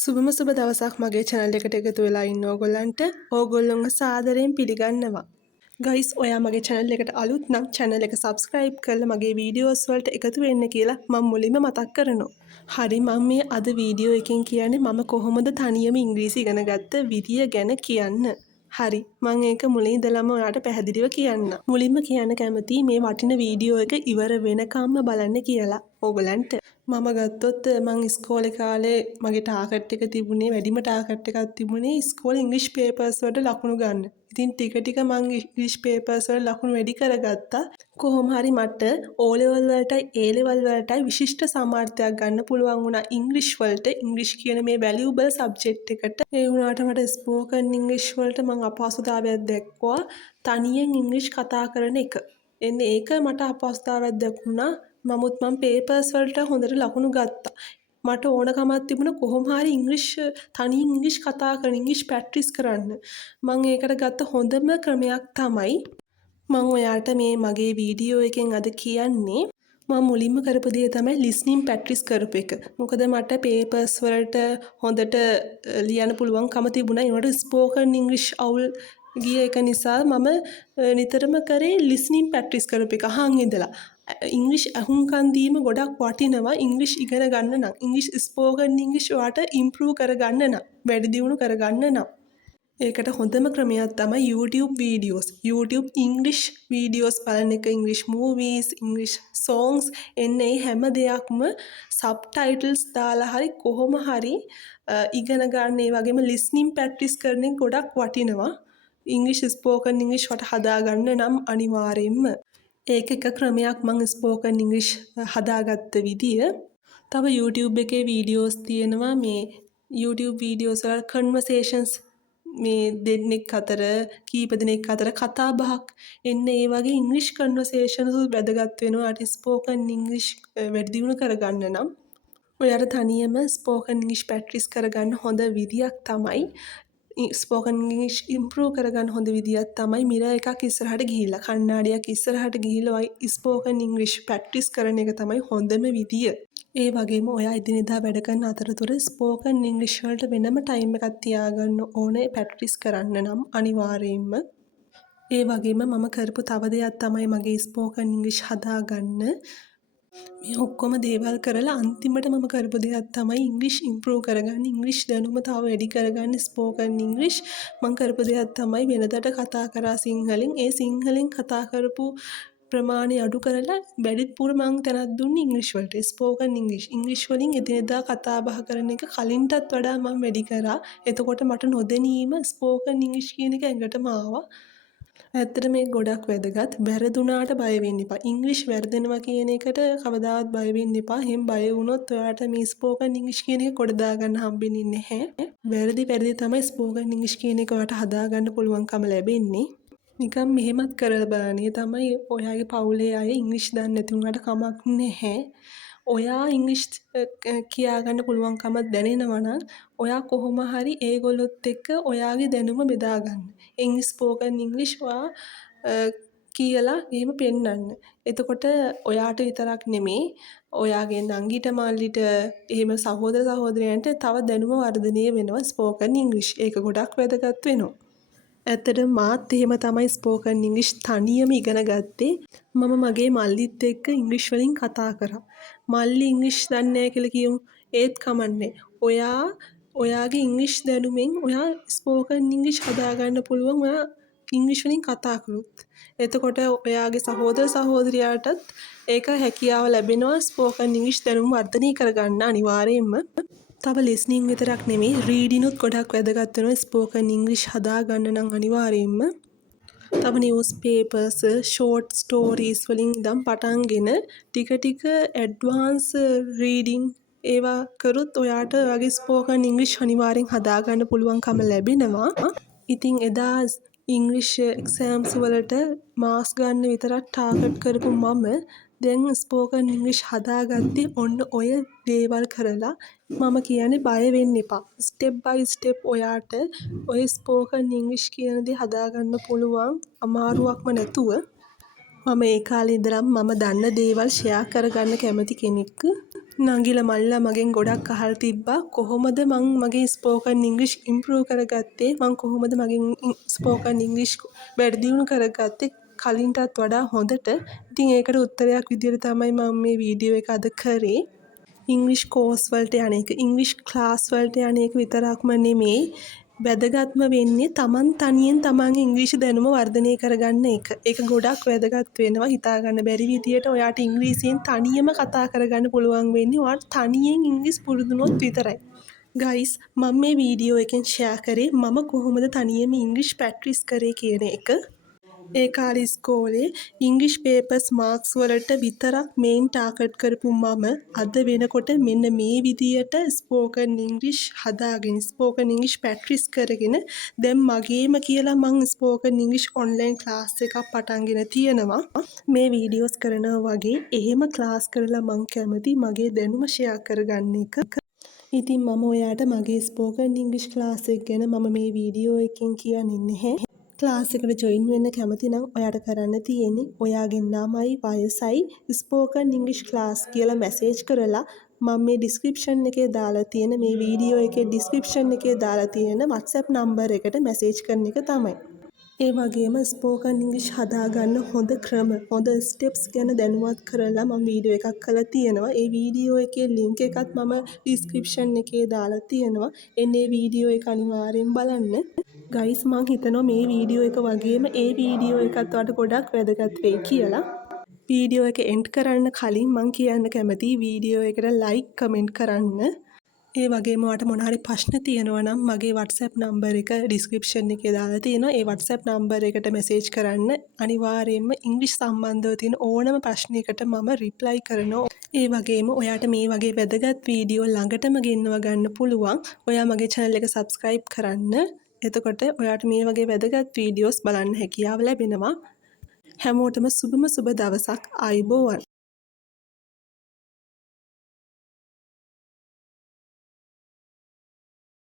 සුබම සුබ දවසක් මගේ channel එකට එකතු වෙලා ඉන්න ඕගොල්ලන්ට ඕගොල්ලොන්ව සාදරයෙන් පිළිගන්නවා. ගයිස් ඔයා මගේ channel එකට අලුත් නම් channel එක subscribe කරලා මගේ videos වලට එකතු වෙන්න කියලා මම මුලින්ම මතක් කරනවා. හරි මම මේ අද වීඩියෝ එකෙන් කියන්නේ මම කොහොමද තනියම ඉංග්‍රීසි ඉගෙන ගත්ත විදිය ගැන කියන්න. හරි මම ඒක මුලින් ඉඳලම ඔයාලට පැහැදිලිව කියන්න. මුලින්ම කියන්න කැමතියි මේ වටින වීඩියෝ එක ඉවර වෙනකම්ම බලන්න කියලා ඕගොල්ලන්ට. මම ගත්තොත් මං ඉස්කෝලේ කාලේ මගේ ටාගට් එක තිබුණේ වැඩිම ටාගට් එකක් තිබුණේ ඉස්කෝලේ ඉංග්‍රීසි පේපර්ස් වලට ලකුණු ගන්න. ඉතින් ටික ටික මං ඉංග්‍රීසි පේපර්ස් වල ලකුණු වැඩි කරගත්තා. කොහොම හරි මට O level වලටයි A level වලටයි විශිෂ්ට සාමාර්ථයක් ගන්න පුළුවන් වුණා ඉංග්‍රීසි වලට. ඉංග්‍රීසි කියන මේ වැලියබල් සබ්ජෙක්ට් එකට. ඒ වුණාට මට ස්පෝකන් ඉංග්‍රීසි වලට මං අපහසුතාවයක් දැක්වුවා තනියෙන් ඉංග්‍රීසි කතා කරන එක. එන්නේ ඒක මට අපහසුතාවයක් දැක්ුණා. නමුත් මම පේපර්ස් වලට හොඳට ලකුණු ගත්තා. මට ඕනකමක් තිබුණා කොහොම හරි ඉංග්‍රීසි තනියෙන් ඉංග්‍රීසි කතා කරන්න ඉංග්‍රීසි ප්‍රැක්ටිස් කරන්න. මම ඒකට ගත්ත හොඳම ක්‍රමයක් තමයි මම ඔයාලට මේ මගේ වීඩියෝ එකෙන් අද කියන්නේ මම මුලින්ම කරපු දේ තමයි listening practice කරපු එක. මොකද මට පේපර්ස් වලට හොඳට ලියන්න පුළුවන්කම තිබුණා. ඒකට ස්පෝකන් ඉංග්‍රීසි අවුල් ගිය එක නිසා මම නිතරම කරේ listening practice කරපු එක අහන් ඉඳලා. ඉංග්‍රීසි අහුම්කන් දීම ගොඩක් වටිනවා ඉංග්‍රීසි ඉගෙන ගන්න නම්. ඉංග්‍රීසි ස්පෝකන් ඉංග්‍රීසි ඔයාලට ඉම්ප්‍රූව් කරගන්න නම්, වැඩි දියුණු කරගන්න නම්. ඒකට හොඳම ක්‍රමයක් තමයි YouTube videos. YouTube English videos බලන එක, English movies, English songs එන්නේ හැම දෙයක්ම subtitles දාලා හරි කොහොම හරි ඉගෙන ගන්න. ඒ වගේම listening practice කරන එක ගොඩක් වටිනවා. English spoken English වට හදාගන්න නම් අනිවාර්යෙන්ම. ඒක එක ක්‍රමයක් මම ස්පෝකන් ඉංග්‍රීසි හදාගත්ත විදිය. තව YouTube එකේ වීඩියෝස් තියෙනවා මේ YouTube වීඩියෝස් වල කන්වර්සේෂන්ස් මේ දෙන්නෙක් අතර කීප දෙනෙක් අතර කතා බහක් එන්න ඒ වගේ ඉංග්‍රීසි කන්වර්සේෂන්ස් වැදගත් වෙනවා අට ස්පෝකන් ඉංග්‍රීසි වැඩි දියුණු කරගන්න නම්. ඔයාලා තනියම ස්පෝකන් ඉංග්‍රීසි ප්‍රැක්ටිස් කරගන්න හොඳ විදියක් තමයි ස්පෝකන් ඉංග්‍රීසි ඉම්ප්‍රූව් කරගන්න හොඳ විදියක් තමයි මිරර් එකක් ඉස්සරහට ගිහිල්ලා කණ්ණාඩියක් ඉස්සරහට ගිහිල්ලා ස්පෝකන් ඉංග්‍රීසි ප්‍රැක්ටිස් කරන එක තමයි හොඳම විදිය. ඒ වගේම ඔයා එදිනෙදා වැඩ කරන අතරතුර ස්පෝකන් ඉංග්‍රීසි වලට වෙනම ටයිම් එකක් තියාගන්න ඕනේ ප්‍රැක්ටිස් කරන්න නම් අනිවාර්යයෙන්ම. ඒ වගේම මම කරපු තව දෙයක් තමයි මගේ ස්පෝකන් ඉංග්‍රීසි හදාගන්න මේ ඔක්කොම දේවල් කරලා අන්තිමට මම කරපු දෙයක් තමයි ඉංග්‍රීසි ඉම්ප්‍රූව් කරගන්න. ඉංග්‍රීසි දැනුම තව වැඩි කරගන්න ස්පෝකන් ඉංග්‍රීසි මම කරපු දෙයක් තමයි වෙනදට කතා කරා සිංහලෙන්. ඒ සිංහලෙන් කතා කරපු ප්‍රමාණය අඩු කරලා වැඩිපුර මං තැනක් දුන්නේ ඉංග්‍රීසි වලට. ස්පෝකන් ඉංග්‍රීසි. ඉංග්‍රීසි වලින් එදිනෙදා කතා බහ කරන එක කලින්ටත් වඩා මම වැඩි කරා. එතකොට මට නොදැනීම ස්පෝකන් ඉංග්‍රීසි කියන එක ඇඟටම ආවා. ඇත්තට මේක ගොඩක් වැදගත්. වැරදුනාට බය වෙන්න එපා. ඉංග්‍රීසි වැරදෙනවා කියන එකට කවදාවත් බය වෙන්න එපා. එහෙන් බය වුණොත් ඔයාලට මේ ස්පෝකන් ඉංග්‍රීසි කියන එක කොට දාගන්න හම්බෙන්නේ නැහැ. වැරදි තමයි ස්පෝකන් ඉංග්‍රීසි කියන එක ඔයාලට හදාගන්න පුළුවන්කම ලැබෙන්නේ. නිකන් මෙහෙමත් කරලා බලන්න. තමයි ඔයාගේ පවුලේ අය ඉංග්‍රීසි දන්නේ නැති වුණාට කමක් නැහැ. ඔයා ඉංග්‍රීසි කියාගන්න පුළුවන්කම දැනෙනවා නම් ඔයා කොහොම හරි ඒගොල්ලොත් එක්ක ඔයාගේ දැනුම බෙදා ගන්න. ඉංග්‍රීසි ස්පෝකන් ඉංග්‍රීසි ඔයා කියලා එහෙම පෙන්නන්න. එතකොට ඔයාට විතරක් නෙමෙයි ඔයාගේ නංගිට මල්ලිට එහෙම සහෝදර සහෝදරයන්ට තව දැනුම වර්ධනය වෙනවා ස්පෝකන් ඉංග්‍රීසි. ඒක ගොඩක් වැදගත් වෙනවා. ඇත්තට මාත් එහෙම තමයි ස්පෝකන් ඉංග්‍රීසි තනියම ඉගෙන ගත්තේ. මම මගේ මල්ලිත් එක්ක ඉංග්‍රීසි වලින් කතා කරා. මල්ලි ඉංග්‍රීසි දන්නේ නැහැ කියලා කියමු. ඒත් කමන්නේ. ඔයාගේ ඉංග්‍රීසි දැනුමෙන් ඔයා ස්පෝකන් ඉංග්‍රීසි හදාගන්න පුළුවන්. ඔයා ඉංග්‍රීසි වලින් කතා කරොත්. එතකොට ඔයාගේ සහෝදර සහෝදරියාටත් ඒක හැකියාව ලැබෙනවා ස්පෝකන් ඉංග්‍රීසි දැනුම වර්ධනය කරගන්න අනිවාර්යයෙන්ම. තව ලිස්නිං විතරක් නෙමෙයි රීඩිනුත් ගොඩක් වැදගත් වෙනවා ස්පෝකන් ඉංග්‍රීසි හදාගන්න නම් අනිවාර්යයෙන්ම. තව නිවුස් පේපර්ස්, ෂෝට් ස්ටෝරීස් වලින් ඉඳන් පටන්ගෙන ටික ටික ඇඩ්වාන්ස් රීඩින් ඒවා කරොත් ඔයාට ඔයාගේ ස්පෝකන් ඉංග්‍රීසි අනිවාර්යෙන් හදාගන්න පුළුවන්කම ලැබෙනවා. ඉතින් එදා ඉංග්‍රීසි එක්සෑම්ස් වලට මාක්ස් ගන්න විතරක් ටාගට් කරපු මම දැන් ස්පෝකන් ඉංග්‍රීසි හදාගත්තේ ඔන්න ඔය දේවල් කරලා. මම කියන්නේ බය වෙන්න එපා. ස්ටෙප් බයි ස්ටෙප් ඔයාට ඔය ස්පෝකන් ඉංග්‍රීසි කියන දේ හදාගන්න පුළුවන් අමාරුවක්ම නැතුව. මම ඒ කාලේ ඉඳලම මම දන්න දේවල් ෂෙයා කරගන්න කැමති කෙනෙක්. නංගිලා මල්ලිලා මගෙන් ගොඩක් අහලා තිබ්බා කොහොමද මං මගේ ස්පෝකන් ඉංග්‍රීසි ඉම්ප්‍රූව් කරගත්තේ, මං කොහොමද මගේ ස්පෝකන් ඉංග්‍රීසි වැඩි දියුණු කරගත්තේ කලින්ටත් වඩා හොඳට. ඉතින් ඒකට උත්තරයක් විදියට තමයි මම මේ වීඩියෝ එක අද කරේ. ඉංග්‍රීසි කෝස් වලට යන එක, ඉංග්‍රීසි ක්ලාස් වලට යන එක විතරක්ම නෙමෙයි වැදගත්ම වෙන්නේ තමන් තනියෙන් තමන්ගේ ඉංග්‍රීසි දැනුම වර්ධනය කරගන්න එක. ඒක ගොඩක් වැදගත් වෙනවා. හිතාගන්න බැරි විදියට ඔයාට ඉංග්‍රීසියෙන් තනියම කතා කරගන්න පුළුවන් වෙන්නේ ඔයාට තනියෙන් ඉංග්‍රීසි පුරුදු වුණොත් විතරයි. ගයිස්, මම මේ වීඩියෝ එකෙන් ෂෙයා කරේ මම කොහොමද තනියම ඉංග්‍රීසි ප්‍රැක්ටිස් කරේ කියන එක. ඒ කාලේ ඉස්කෝලේ ඉංග්‍රීසි පේපර්ස් මාක්ස් වලට විතරක් මේන් ටාගට් කරපු මම අද වෙනකොට මෙන්න මේ විදියට ස්පෝකන් ඉංග්‍රීසි හදාගෙන ස්පෝකන් ඉංග්‍රීසි ප්‍රැක්ටිස් කරගෙන දැන් මගේම කියලා මං ස්පෝකන් ඉංග්‍රීසි ඔන්ලයින් ක්ලාස් එකක් පටන්ගෙන තියෙනවා. මේ වීඩියෝස් කරනවා වගේ එහෙම ක්ලාස් කරලා මං කැමති මගේ දැනුම ෂෙයා කරගන්න එක. ඉතින් මම ඔයාට මගේ ස්පෝකන් ඉංග්‍රීසි ක්ලාස් එක ගැන මම මේ වීඩියෝ එකෙන් කියන්නේ නැහැ. ක්ලාස් එකට ජොයින් වෙන්න කැමති නම් ඔයාට කරන්න තියෙන්නේ ඔයාගේ නමයි වයසයි ස්පෝකන් ඉංග්‍රීසි ක්ලාස් කියලා මැසේජ් කරලා මම මේ ඩිස්ක්‍රිප්ෂන් එකේ දාලා තියෙන මේ වීඩියෝ එකේ ඩිස්ක්‍රිප්ෂන් එකේ දාලා තියෙන WhatsApp නම්බර් එකට මැසේජ් කරන එක තමයි. ඒ වගේම ස්පෝකන් ඉංග්‍රීසි හදාගන්න හොඳ ක්‍රම, හොඳ ස්ටෙප්ස් ගැන දැනුවත් කරලා මම වීඩියෝ එකක් කරලා තියෙනවා. ඒ වීඩියෝ එකේ ලින්ක් එකත් මම ඩිස්ක්‍රිප්ෂන් එකේ දාලා තියෙනවා. එන්නේ වීඩියෝ එක අනිවාර්යෙන් බලන්න. ගයිස්, මං හිතනවා මේ වීඩියෝ එක වගේම ඒ වීඩියෝ එකත් ඔයාලට ගොඩක් වැදගත් වෙයි කියලා. වීඩියෝ එක එන්ඩ් කරන්න කලින් මං කියන්න කැමතියි වීඩියෝ එකට ලයික්, කමෙන්ට් කරන්න. ඒ වගේම ඔයාලට මොන හරි ප්‍රශ්න තියෙනවා නම් මගේ WhatsApp නම්බර් එක ඩිස්ක්‍රිප්ෂන් එකේ දාලා තියෙනවා. ඒ WhatsApp නම්බර් එකට මැසේජ් කරන්න. අනිවාර්යයෙන්ම ඉංග්‍රීසි සම්බන්ධව තියෙන ඕනම ප්‍රශ්නයකට මම රිප්ලයි කරනවා. ඒ වගේම ඔයාට මේ වගේ වැදගත් වීඩියෝ ළඟටම ගෙන්නව ගන්න පුළුවන්. ඔයා මගේ channel එක subscribe කරන්න. එතකොට ඔයාට මේ වගේ වැදගත් වීඩියෝස් බලන්න හැකියාව ලැබෙනවා. හැමෝටම සුබම සුබ දවසක්. ආයුබෝවන්.